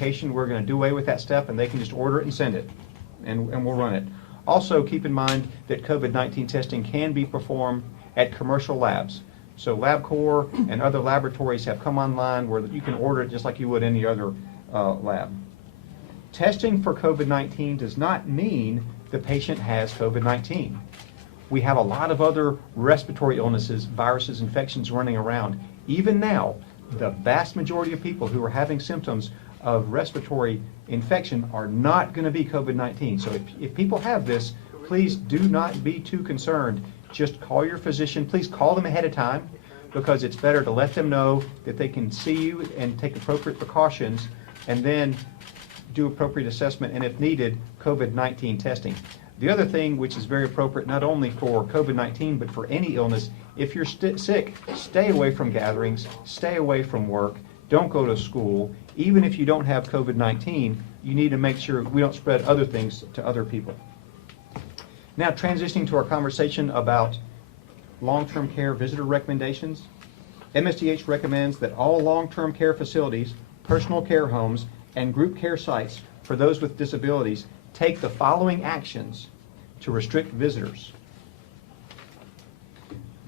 we're going to do away with that step, and they can just order it and send it, and we'll run it. Also, keep in mind that COVID-19 testing can be performed at commercial labs. So LabCorp and other laboratories have come online where you can order it just like you would any other lab. Testing for COVID-19 does not mean the patient has COVID-19. We have a lot of other respiratory illnesses, viruses, infections running around. Even now, the vast majority of people who are having symptoms of respiratory infection are not going to be COVID-19. So if people have this, please do not be too concerned. Just call your physician. Please call them ahead of time, because it's better to let them know that they can see you and take appropriate precautions, and then do appropriate assessment, and if needed, COVID-19 testing. The other thing, which is very appropriate not only for COVID-19 but for any illness, if you're sick, stay away from gatherings, stay away from work, don't go to school. Even if you don't have COVID-19, you need to make sure we don't spread other things to other people. Now, transitioning to our conversation about long-term care visitor recommendations, MSDH recommends that all long-term care facilities, personal care homes, and group care sites for those with disabilities take the following actions to restrict visitors.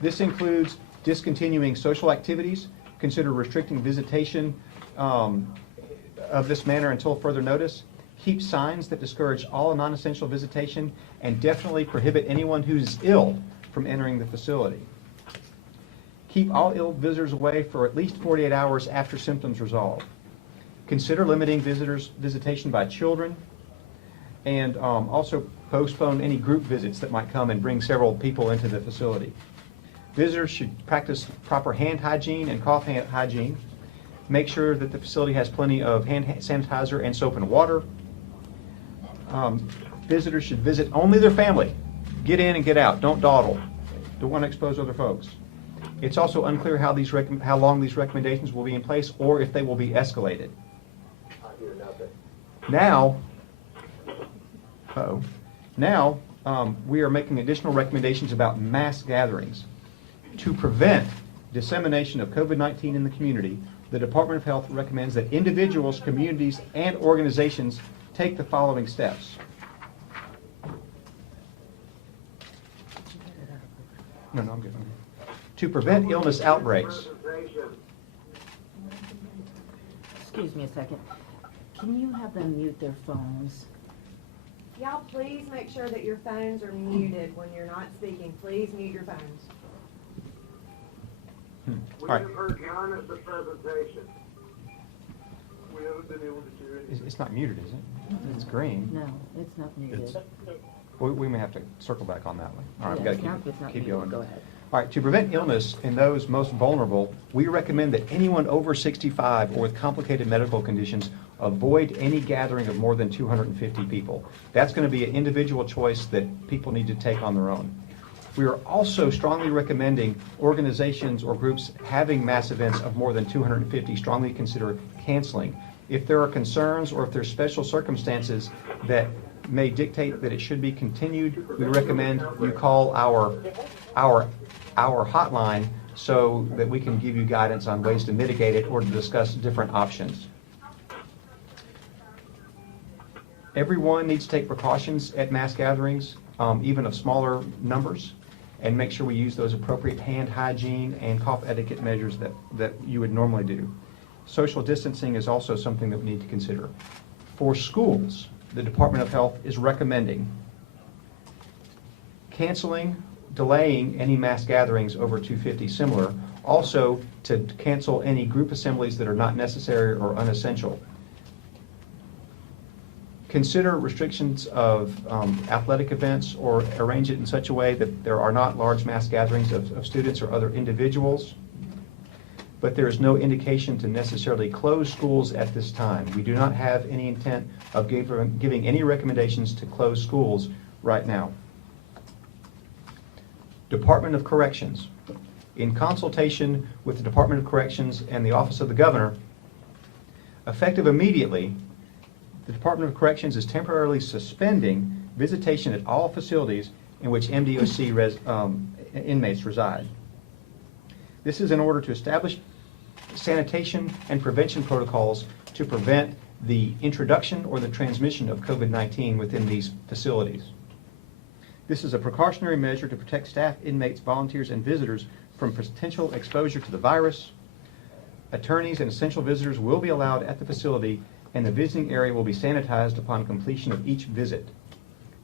This includes discontinuing social activities, consider restricting visitation of this manner until further notice, keep signs that discourage all non-essential visitation, and definitely prohibit anyone who's ill from entering the facility. Keep all ill visitors away for at least 48 hours after symptoms resolve. Consider limiting visitation by children, and also postpone any group visits that might come and bring several people into the facility. Visitors should practice proper hand hygiene and cough hygiene. Make sure that the facility has plenty of hand sanitizer and soap and water. Visitors should visit only their family. Get in and get out. Don't dawdle. Don't want to expose other folks. It's also unclear how long these recommendations will be in place, or if they will be escalated. Now, we are making additional recommendations about mass gatherings. To prevent dissemination of COVID-19 in the community, the Department of Health recommends that individuals, communities, and organizations take the following steps. No, I'm good. To prevent illness outbreaks. Excuse me a second. Can you have them mute their phones? Y'all please make sure that your phones are muted when you're not speaking. Please mute your phones. We All right. have heard none of the presentation. We haven't been able to hear anything. It's not muted, is it? It's green. No, it's not muted. We may have to circle back on that one. All right, Yeah, we've got to it's not keep muted. going. Go ahead. All right, to prevent illness in those most vulnerable, we recommend that anyone over 65 or with complicated medical conditions avoid any gathering of more than 250 people. That's going to be an individual choice that people need to take on their own. We are also strongly recommending organizations or groups having mass events of more than 250 strongly consider canceling. If there are concerns or if there's special circumstances that may dictate that it should be continued, we recommend you call our hotline so that we can give you guidance on ways to mitigate it or to discuss different options. Everyone needs to take precautions at mass gatherings, even of smaller numbers, and make sure we use those appropriate hand hygiene and cough etiquette measures that you would normally do. Social distancing is also something that we need to consider. For schools, the Department of Health is recommending canceling, delaying any mass gatherings over 250 similar, also to cancel any group assemblies that are not necessary or unessential. Consider restrictions of athletic events, or arrange it in such a way that there are not large mass gatherings of students or other individuals. But there is no indication to necessarily close schools at this time. We do not have any intent of giving any recommendations to close schools right now. Department of Corrections. In consultation with the Department of Corrections and the Office of the Governor, effective immediately, the Department of Corrections is temporarily suspending visitation at all facilities in which MDOC inmates reside. This is in order to establish sanitation and prevention protocols to prevent the introduction or the transmission of COVID-19 within these facilities. This is a precautionary measure to protect staff, inmates, volunteers, and visitors from potential exposure to the virus. Attorneys and essential visitors will be allowed at the facility, and the visiting area will be sanitized upon completion of each visit.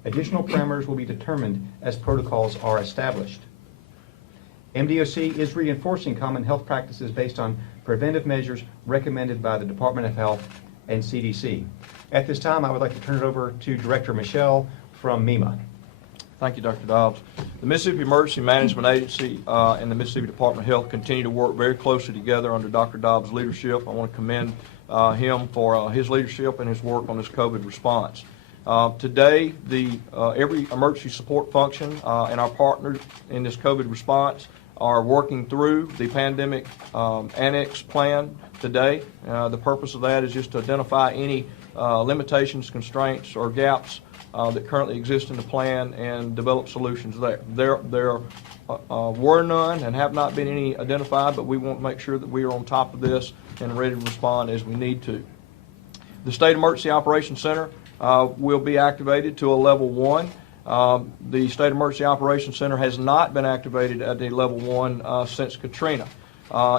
Additional parameters will be determined as protocols are established. MDOC is reinforcing common health practices based on preventive measures recommended by the Department of Health and CDC. At this time, I would like to turn it over to Director Michelle from MEMA. Thank you, Dr. Dobbs. The Mississippi Emergency Management Agency and the Mississippi Department of Health continue to work very closely together under Dr. Dobbs' leadership. I want to commend him for his leadership and his work on this COVID response. Today, every emergency support function and our partners in this COVID response are working through the pandemic annex plan today. The purpose of that is just to identify any limitations, constraints, or gaps that currently exist in the plan and develop solutions there. There were none and have not been any identified, but we want to make sure that we are on top of this and ready to respond as we need to. The State Emergency Operations Center will be activated to a level 1. The State Emergency Operations Center has not been activated at a level 1 since Katrina.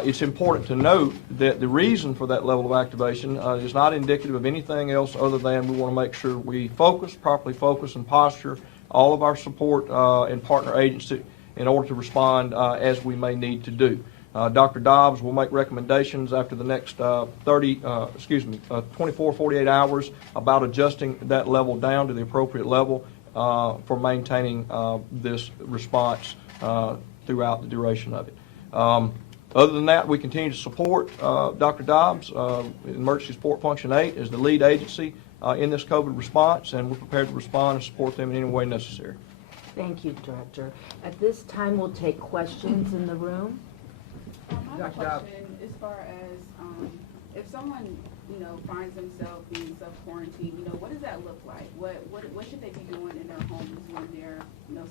It's important to note that the reason for that level of activation is not indicative of anything else other than we want to make sure we properly focus and posture all of our support and partner agencies in order to respond as we may need to do. Dr. Dobbs will make recommendations after the next 24, 48 hours about adjusting that level down to the appropriate level for maintaining this response throughout the duration of it. Other than that, we continue to support Dr. Dobbs. Emergency Support Function 8 is the lead agency in this COVID response, and we're prepared to respond and support them in any way necessary. Thank you, Director. At this time, we'll take questions in the room. I have a question as far as if someone, finds themselves being self-quarantined, what does that look like? What should they be doing in their homes when they're,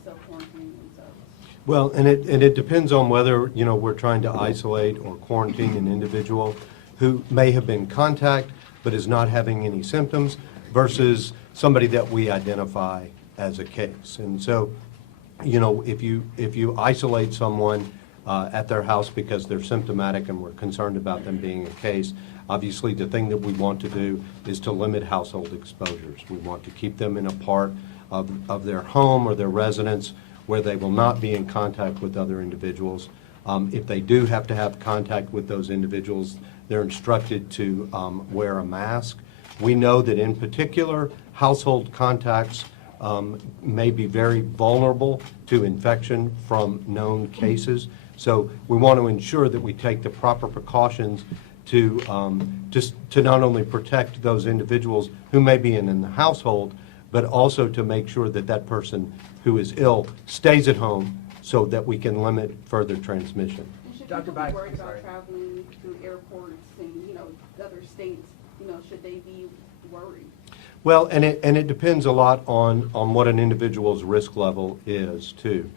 self-quarantining themselves? Well, and it depends on whether, we're trying to isolate or quarantine an individual who may have been in contact but is not having any symptoms versus somebody that we identify as a case. And so, if you isolate someone at their house because they're symptomatic and we're concerned about them being a case, obviously the thing that we want to do is to limit household exposures. We want to keep them in a part of their home or their residence where they will not be in contact with other individuals. If they do have to have contact with those individuals, they're instructed to wear a mask. We know that in particular, household contacts may be very vulnerable to infection from known cases. So we want to ensure that we take the proper precautions to not only protect those individuals who may be in the household, but also to make sure that that person who is ill stays at home so that we can limit further transmission. And should Dr. people be Biden, worried sorry. about traveling through airports and, other states, should they be worried? Well, and it depends a lot on what an individual's risk level is, too.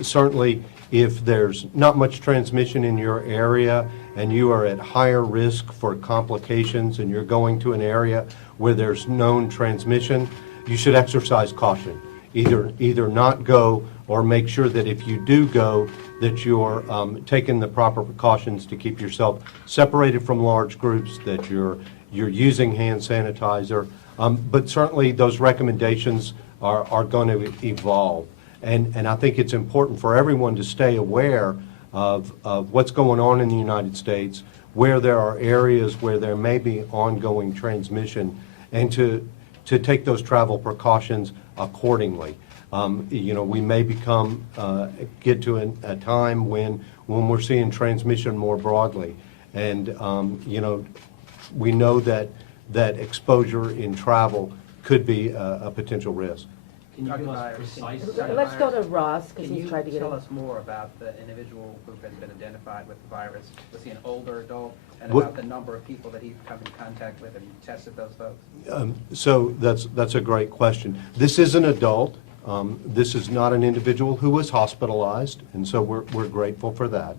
Certainly, if there's not much transmission in your area and you are at higher risk for complications and you're going to an area where there's known transmission, you should exercise caution. Either not go or make sure that if you do go, that you're taking the proper precautions to keep yourself separated from large groups, that you're using hand sanitizer. But certainly those recommendations are going to evolve. And I think it's important for everyone to stay aware of what's going on in the United States, where there are areas where there may be ongoing transmission, and to take those travel precautions accordingly. We may get to a time when we're seeing transmission more broadly. And, we know that exposure in travel could be a potential risk. Can you Dr. give us Myers, precise? Let's go to Ross, because Can he's you tried to get tell in. us more about the individual who has been identified with the virus? Was he an older adult? And What- about the number of people that he's come in contact with, and you tested those folks? So that's a great question. This is an adult. This is not an individual who was hospitalized, and so we're grateful for that.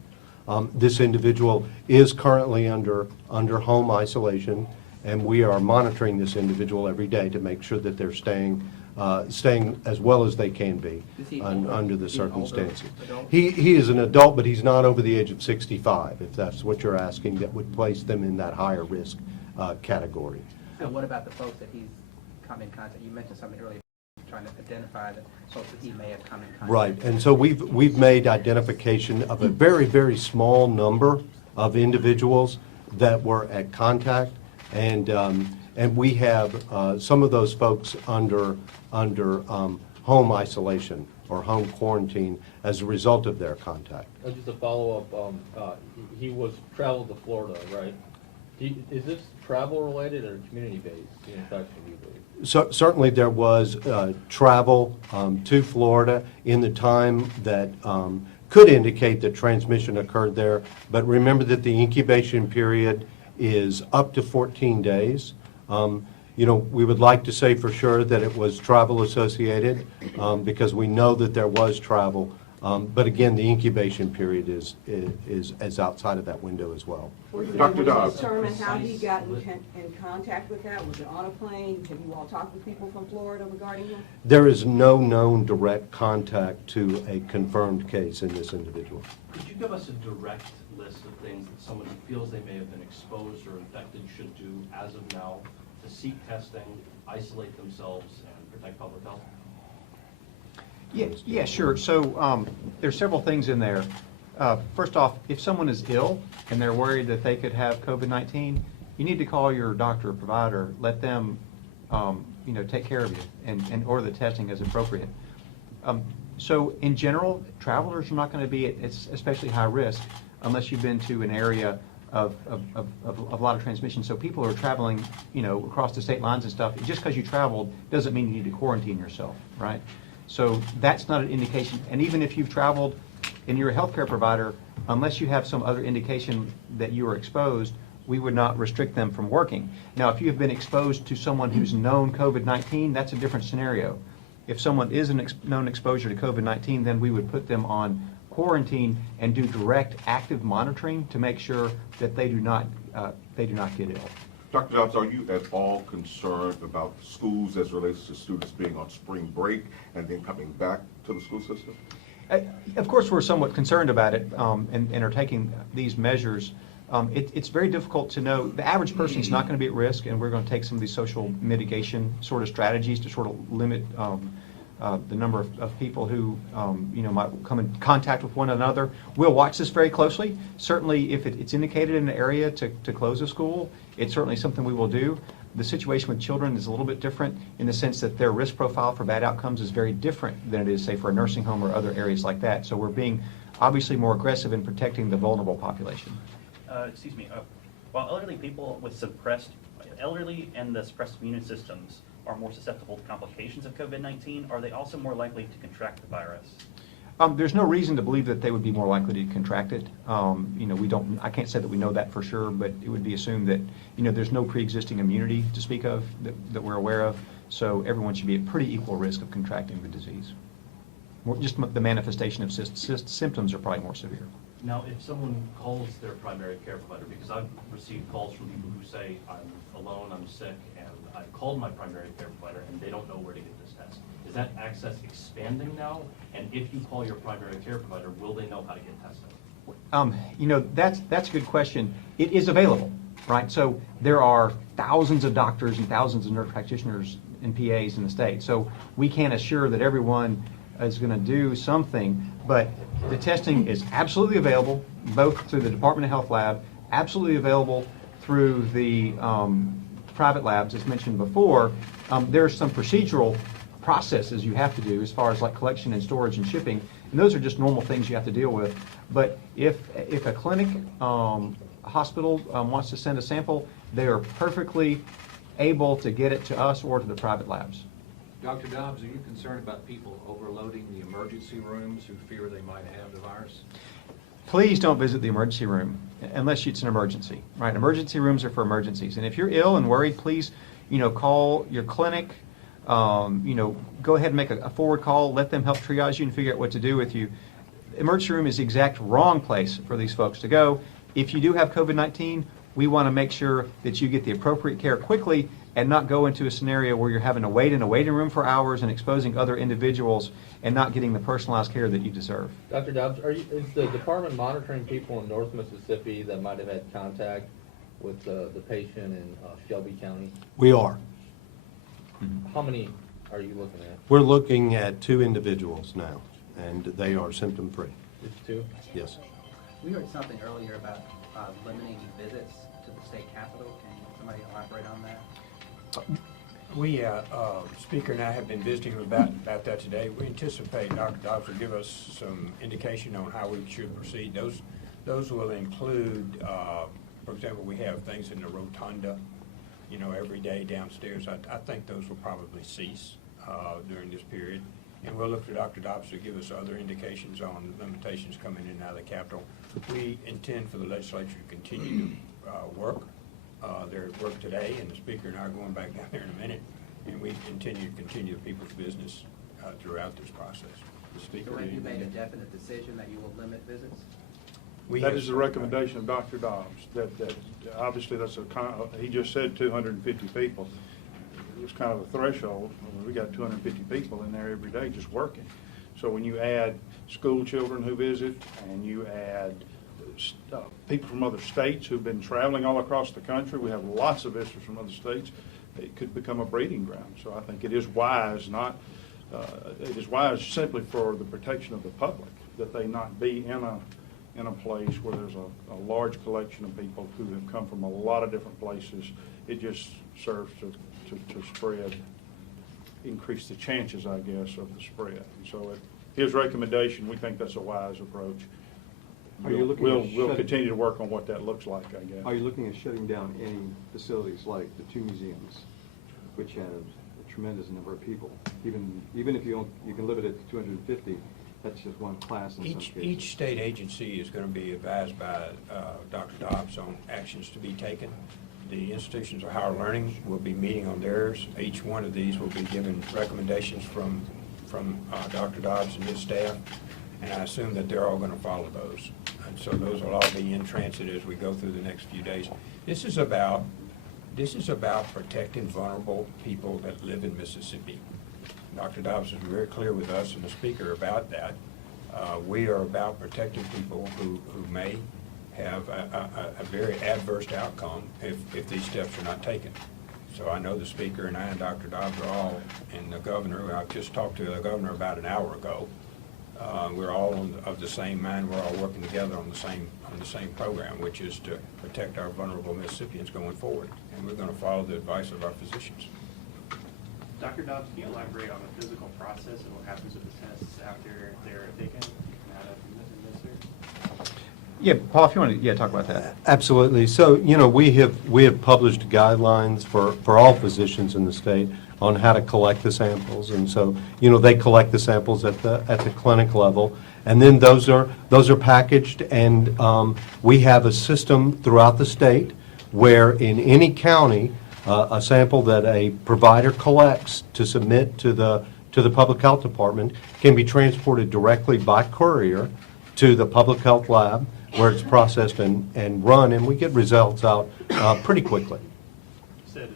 This individual is currently under home isolation, and we are monitoring this individual every day to make sure that they're staying as well as they can be Is he under the Is he an older circumstances. adult? He is an adult, but he's not over the age of 65, if that's what you're asking, that would place them in that higher risk category. And what about the folks that he's come in contact, you mentioned something earlier, trying to identify the folks that he may have come in contact with. Right, and so we've made identification of a very, very small number of individuals that were at contact, and we have some of those folks under home isolation or home quarantine as a result of their contact. Just a follow-up, he was traveled to Florida, right? Is this travel related or community based, the infection, do you believe? So, certainly there was travel to Florida in the time that could indicate that transmission occurred there, but remember that the incubation period is up to 14 days. You know, we would like to say for sure that it was travel associated because we know that there was travel, but again, the incubation period is outside of that window as well. Was it Dr. able to Dobbs. determine how he got in contact with that? Was it on a plane? Have you all talked with people from Florida regarding him? There is no known direct contact to a confirmed case in this individual. Could you give us a direct list of things that someone who feels they may have been exposed or infected should do as of now to seek testing, isolate themselves, and protect public health? Yeah, sure. So there's several things in there. First off, if someone is ill and they're worried that they could have COVID-19, you need to call your doctor or provider, let them take care of you and order the testing as appropriate. So in general, travelers are not going to be at especially high risk unless you've been to an area of a lot of transmission. So people who are traveling, across the state lines and stuff, just because you traveled doesn't mean you need to quarantine yourself, right? So that's not an indication. And even if you've traveled and you're a healthcare provider, unless you have some other indication that you are exposed, we would not restrict them from working. Now, if you have been exposed to someone who's known COVID-19, that's a different scenario. If someone is a known exposure to COVID-19, then we would put them on quarantine and do direct active monitoring to make sure that they do not get ill. Dr. Dobbs, are you at all concerned about schools as relates to students being on spring break and then coming back to the school system? Of course, we're somewhat concerned about it and are taking these measures. It's very difficult to know. The average person is not going to be at risk, and we're going to take some of these social mitigation sort of strategies to sort of limit the number of people who might come in contact with one another. We'll watch this very closely. Certainly, if it's indicated in an area to close a school, it's certainly something we will do. The situation with children is a little bit different in the sense that their risk profile for bad outcomes is very different than it is, say, for a nursing home or other areas like that. So we're being obviously more aggressive in protecting the vulnerable population. While elderly and the suppressed immune systems are more susceptible to complications of COVID-19, are they also more likely to contract the virus? There's no reason to believe that they would be more likely to contract it. I can't say that we know that for sure, but it would be assumed that, there's no pre-existing immunity to speak of that we're aware of, so everyone should be at pretty equal risk of contracting the disease. Just the manifestation of symptoms are probably more severe. Now, if someone calls their primary care provider, because I've received calls from people who say, I'm alone, I'm sick, and I've called my primary care provider and they don't know where to get this test. Is that access expanding now? And if you call your primary care provider, will they know how to get tested? That's a good question. It is available, right? So there are thousands of doctors and thousands of nurse practitioners and PAs in the state. So we can't assure that everyone is going to do something, but the testing is absolutely available, both through the Department of Health lab, absolutely available through the private labs, as mentioned before. There's some procedural processes you have to do as far as like collection and storage and shipping, and those are just normal things you have to deal with. But if a clinic, hospital wants to send a sample, they are perfectly able to get it to us or to the private labs. Dr. Dobbs, are you concerned about people overloading the emergency rooms who fear they might have the virus? Please don't visit the emergency room unless it's an emergency, right? Emergency rooms are for emergencies. And if you're ill and worried, please, call your clinic. Go ahead and make a forward call. Let them help triage you and figure out what to do with you. Emergency room is the exact wrong place for these folks to go. If you do have COVID-19, We want to make sure that you get the appropriate care quickly and not go into a scenario where you're having to wait in a waiting room for hours and exposing other individuals and not getting the personalized care that you deserve. Dr. Dobbs, is the department monitoring people in North Mississippi that might have had contact with the patient in Shelby County? We are. How many are you looking at? We're looking at 2 individuals now, and they are symptom-free. Just 2? Yes. We heard something earlier about limiting visits to the state capitol. Can somebody elaborate on that? We, Speaker and I have been visiting about that today. We anticipate Dr. Dobbs will give us some indication on how we should proceed. Those will include, for example, we have things in the rotunda, every day downstairs. I think those will probably cease during this period. And we'll look to Dr. Dobbs to give us other indications on limitations coming in and out of the Capitol. We intend for the legislature to continue to work. They're at work today, and the Speaker and I are going back down there in a minute, and we continue the people's business throughout this process. The Speaker, So have you made a definite decision that you will limit visits? That is the recommendation of Dr. Dobbs, that obviously he just said 250 people. It was kind of a threshold. We got 250 people in there every day just working. So when you add school children who visit, and you add people from other states who've been traveling all across the country, we have lots of visitors from other states, it could become a breeding ground. So I think it is wise it is wise simply for the protection of the public, that they not be in a place where there's a large collection of people who have come from a lot of different places. It just serves to spread, increase the chances, I guess, of the spread. And so his recommendation, we think that's a wise approach. We'll continue to work on what that looks like, I guess. Are you looking at shutting down any facilities like the 2 museums, which have a tremendous number of people? Even if you can limit it to 250, that's just one class in some cases. Each state agency is going to be advised by Dr. Dobbs on actions to be taken. The institutions of higher learning will be meeting on theirs. Each one of these will be given recommendations from Dr. Dobbs and his staff, and I assume that they're all going to follow those. And so those will all be in transit as we go through the next few days. This is about protecting vulnerable people that live in Mississippi. Dr. Dobbs is very clear with us and the Speaker about that. We are about protecting people who may have a very adverse outcome if these steps are not taken. So I know the Speaker and I and Dr. Dobbs are all, and the Governor, I just talked to the Governor about an hour ago. We're all of the same mind. We're all working together on the same program, which is to protect our vulnerable Mississippians going forward. And we're going to follow the advice of our physicians. Dr. Dobbs, can you elaborate on the physical process and what happens with the tests after they're taken? Yeah, Paul, if you want to talk about that. Absolutely. So, we have published guidelines for all physicians in the state on how to collect the samples, and so they collect the samples at the clinic level, and then those are packaged, and we have a system throughout the state where in any county a sample that a provider collects to submit to the public health department can be transported directly by courier to the public health lab where it's processed and run, and we get results out pretty quickly. You said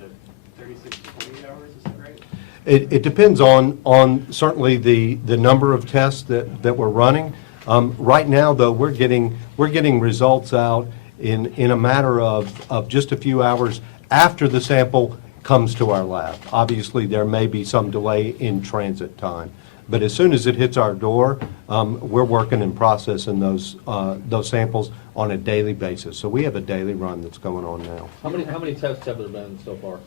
36 to 48 hours, is that right? It depends on certainly the number of tests that we're running. Right now, though, we're getting results out in a matter of just a few hours after the sample comes to our lab. Obviously, there may be some delay in transit time, but as soon as it hits our door, we're working and processing those samples on a daily basis. So we have a daily run that's going on now. How many tests have there been so far?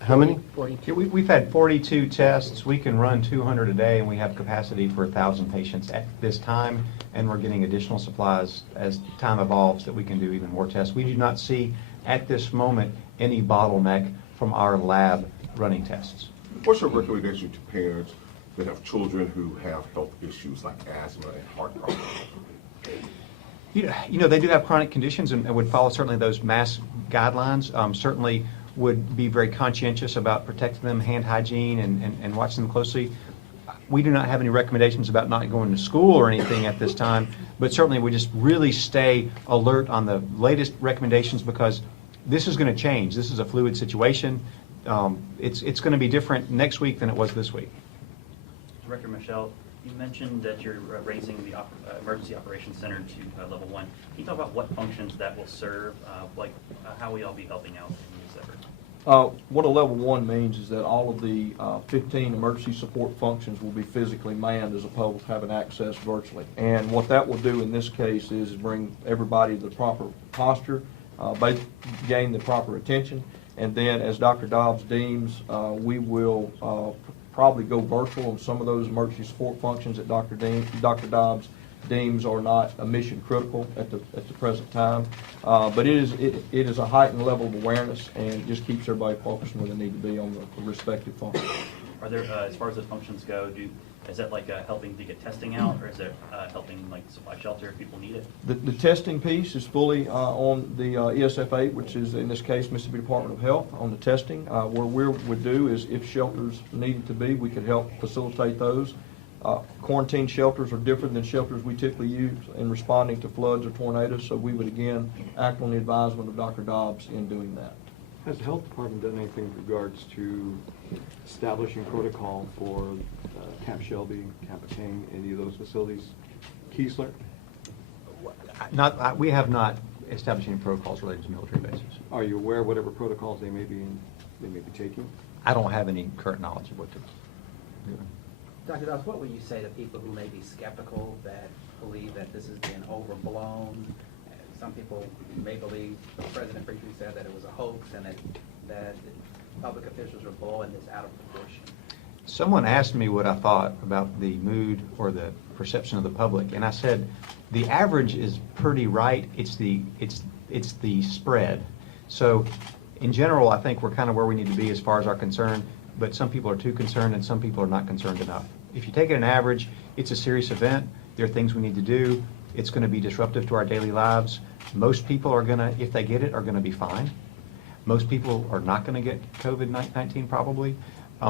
How many? 42. We've had 42 tests. We can run 200 a day, and we have capacity for 1,000 patients at this time, and we're getting additional supplies as time evolves that we can do even more tests. We do not see at this moment any bottleneck from our lab running tests. What's your recommendation to parents that have children who have health issues like asthma and heart problems? They do have chronic conditions and would follow certainly those mass guidelines. Certainly would be very conscientious about protecting them, hand hygiene, and watching them closely. We do not have any recommendations about not going to school or anything at this time, but certainly we just really stay alert on the latest recommendations because this is going to change. This is a fluid situation. It's going to be different next week than it was this week. Director Michelle, you mentioned that you're raising the Emergency Operations Center to level 1. Can you talk about what functions that will serve, how will y'all be helping out in this effort? What a level 1 means is that all of the 15 emergency support functions will be physically manned as opposed to having access virtually. And what that will do in this case is bring everybody to the proper posture, gain the proper attention, and then as Dr. Dobbs deems, we will probably go virtual on some of those emergency support functions that Dr. Dobbs deems are not mission critical at the present time. But it is a heightened level of awareness and just keeps everybody focused where they need to be on the respective functions. Are there, as far as those functions go, is that like helping to get testing out, or is it helping like supply shelter if people need it? The testing piece is fully on the ESF-8, which is in this case Mississippi Department of Health on the testing. What we would do is if shelters needed to be, we could help facilitate those. Quarantine shelters are different than shelters we typically use in responding to floods or tornadoes, so we would again act on the advisement of Dr. Dobbs in doing that. Has the health department done anything in regards to establishing protocol for Camp Shelby, Camp McCain, any of those facilities? Keesler? We have not established any protocols related to military bases. Are you aware of whatever protocols they may be taking? I don't have any current knowledge of what to do. Dr. Dobbs, what would you say to people who may be skeptical, that believe that this has been overblown? Some people may believe the president briefly said that it was a hoax and that public officials are blowing this out of proportion. Someone asked me what I thought about the mood or the perception of the public, and I said the average is pretty right. It's the spread. So in general, I think we're kind of where we need to be as far as our concern, but some people are too concerned and some people are not concerned enough. If you take it an average, it's a serious event. There are things we need to do. It's going to be disruptive to our daily lives. Most people are going to, if they get it, are going to be fine. Most people are not going to get COVID-19 probably.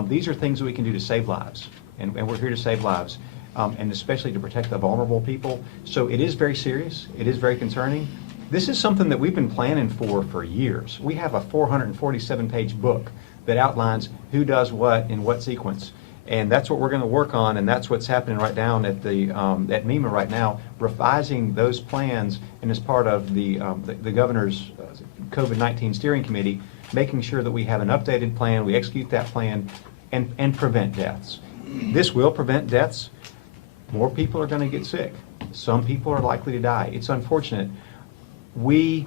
These are things that we can do to save lives, and we're here to save lives, and especially to protect the vulnerable people. So it is very serious. It is very concerning. This is something that we've been planning for years. We have a 447-page book that outlines who does what in what sequence. And that's what we're going to work on, and that's what's happening right down at the at MEMA right now, revising those plans, and as part of the governor's COVID-19 steering committee, making sure that we have an updated plan, we execute that plan, and prevent deaths. This will prevent deaths. More people are going to get sick. Some people are likely to die. It's unfortunate. We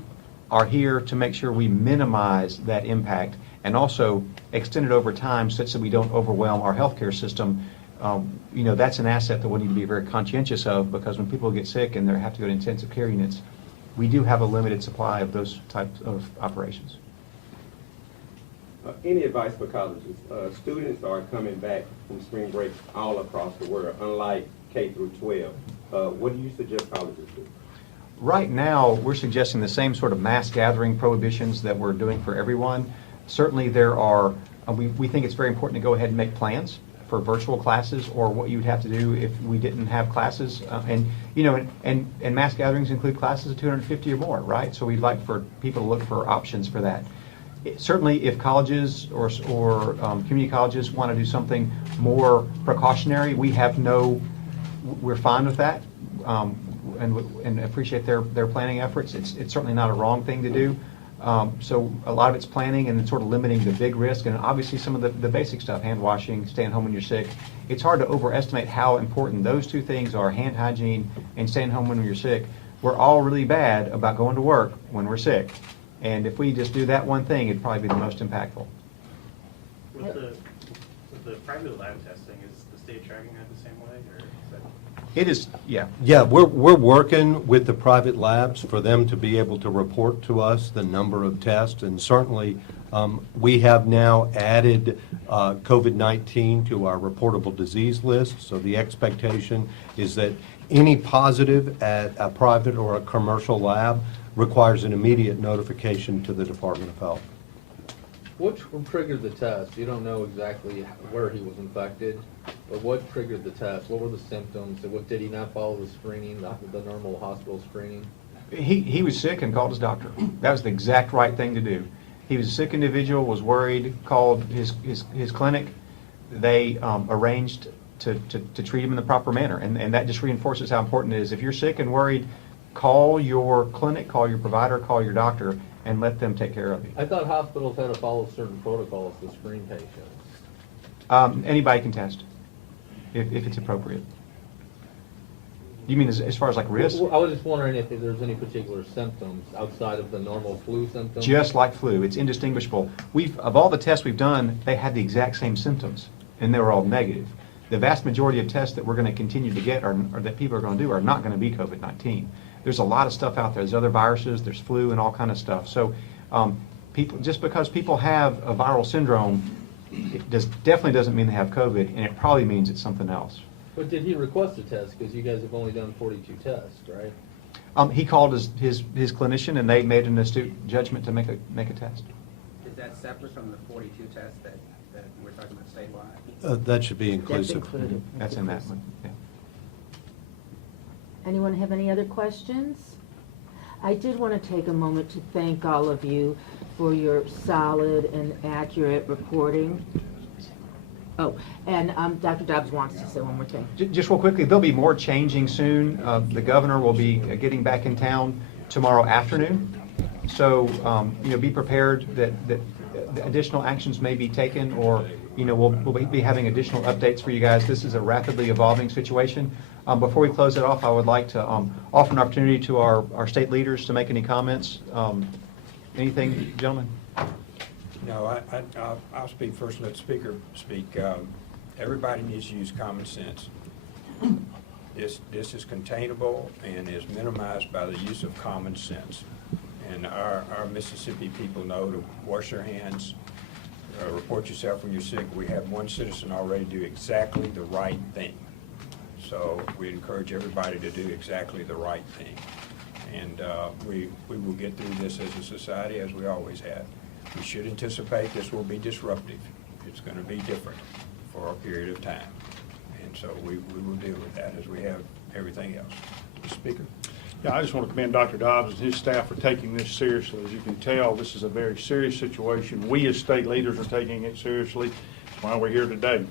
are here to make sure we minimize that impact and also extend it over time such that we don't overwhelm our healthcare system. That's an asset that we need to be very conscientious of, because when people get sick and they have to go to intensive care units, we do have a limited supply of those types of operations. Any advice for colleges? Students are coming back from spring break all across the world, unlike K through 12. What do you suggest colleges do? Right now, we're suggesting the same sort of mass gathering prohibitions that we're doing for everyone. Certainly there are, we think it's very important to go ahead and make plans for virtual classes, or what you would have to do if we didn't have classes. And mass gatherings include classes of 250 or more, right? So we'd like for people to look for options for that. Certainly if colleges or community colleges want to do something more precautionary, we're fine with that, and appreciate their planning efforts. It's certainly not a wrong thing to do. So a lot of it's planning and sort of limiting the big risk, and obviously some of the basic stuff, hand washing, staying home when you're sick. It's hard to overestimate how important those two things are, hand hygiene and staying home when you're sick. We're all really bad about going to work when we're sick. And if we just do that one thing, it'd probably be the most impactful. With the private lab testing, is the state tracking that the same way, or is that? It is, yeah. Yeah, we're working with the private labs for them to be able to report to us the number of tests, and certainly we have now added COVID-19 to our reportable disease list, so the expectation is that any positive at a private or a commercial lab requires an immediate notification to the Department of Health. What triggered the test? You don't know exactly where he was infected, But what triggered the test? What were the symptoms? What, did he not follow the screening, the normal hospital screening? He was sick and called his doctor. That was the exact right thing to do. He was a sick individual, was worried, called his clinic. They arranged to treat him in the proper manner, and that just reinforces how important it is. If you're sick and worried, call your clinic, call your provider, call your doctor, and let them take care of you. I thought hospitals had to follow certain protocols to screen patients. Anybody can test, if it's appropriate. You mean as far as like risk? Well, I was just wondering if there's any particular symptoms outside of the normal flu symptoms? Just like flu, it's indistinguishable. Of all the tests we've done, they had the exact same symptoms, and they were all negative. The vast majority of tests that we're going to continue to get or that people are going to do are not going to be COVID-19. There's a lot of stuff out there. There's other viruses, there's flu and all kind of stuff. So people, just because people have a viral syndrome, it definitely doesn't mean they have COVID, and it probably means it's something else. But did he request a test? Because you guys have only done 42 tests, right? He called his clinician, and they made an astute judgment to make a test. Is that separate from the 42 tests that we're talking about statewide? That should be inclusive. That's included. That's in that one, yeah. Anyone have any other questions? I did want to take a moment to thank all of you for your solid and accurate reporting. Oh, and Dr. Dobbs wants to say one more thing. Just real quickly, there'll be more changing soon. The governor will be getting back in town tomorrow afternoon. So, be prepared that additional actions may be taken, or, we'll be having additional updates for you guys. This is a rapidly evolving situation. Before we close it off, I would like to offer an opportunity to our state leaders to make any comments. Anything, gentlemen? No, I'll speak first, let the speaker speak. Everybody needs to use common sense. This is containable and is minimized by the use of common sense. And our Mississippi people know to wash their hands, report yourself when you're sick. We have one citizen already do exactly the right thing. So we encourage everybody to do exactly the right thing. And we will get through this as a society as we always have. We should anticipate this will be disruptive. It's going to be different for a period of time. And so we will deal with that as we have everything else. Mr. Speaker? Yeah, I just want to commend Dr. Dobbs and his staff for taking this seriously. As you can tell, this is a very serious situation. We as state leaders are taking it seriously. That's why we're here today.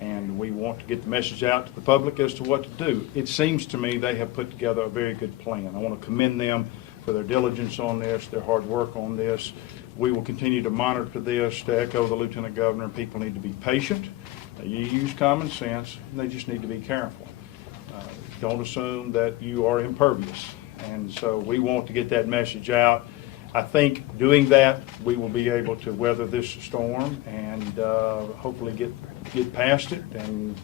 And we want to get the message out to the public as to what to do. It seems to me they have put together a very good plan. I want to commend them for their diligence on this, their hard work on this. We will continue to monitor this. To echo the Lieutenant Governor, people need to be patient. You use common sense, and they just need to be careful. Don't assume that you are impervious. And so we want to get that message out. I think doing that, we will be able to weather this storm and hopefully get past it, and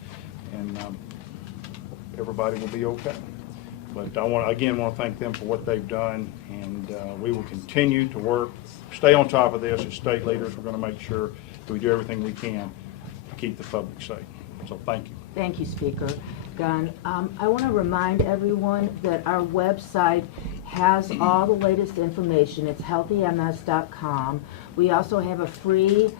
everybody will be okay. But I want to thank them for what they've done, and we will continue to work, stay on top of this as state leaders. We're going to make sure that we do everything we can to keep the public safe. So thank you. Thank you, Speaker Gunn. I want to remind everyone that our website has all the latest information. It's healthyms.com. We also have a free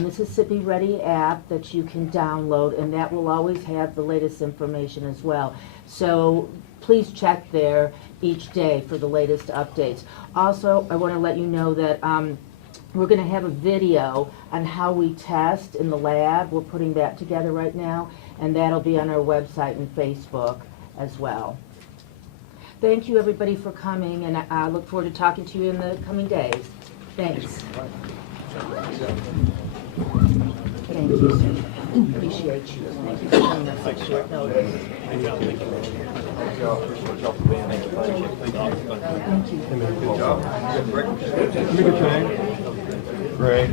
Mississippi Ready app that you can download, and that will always have the latest information as well. So please check there each day for the latest updates. Also, I want to let you know that we're going to have a video on how we test in the lab. We're putting that together right now, and that'll be on our website and Facebook as well. Thank you, everybody, for coming, and I look forward to talking to you in the coming days. Thanks. Thank you, sir. Appreciate you. Thank you for coming on such short notice. Thank you. Good job. Great.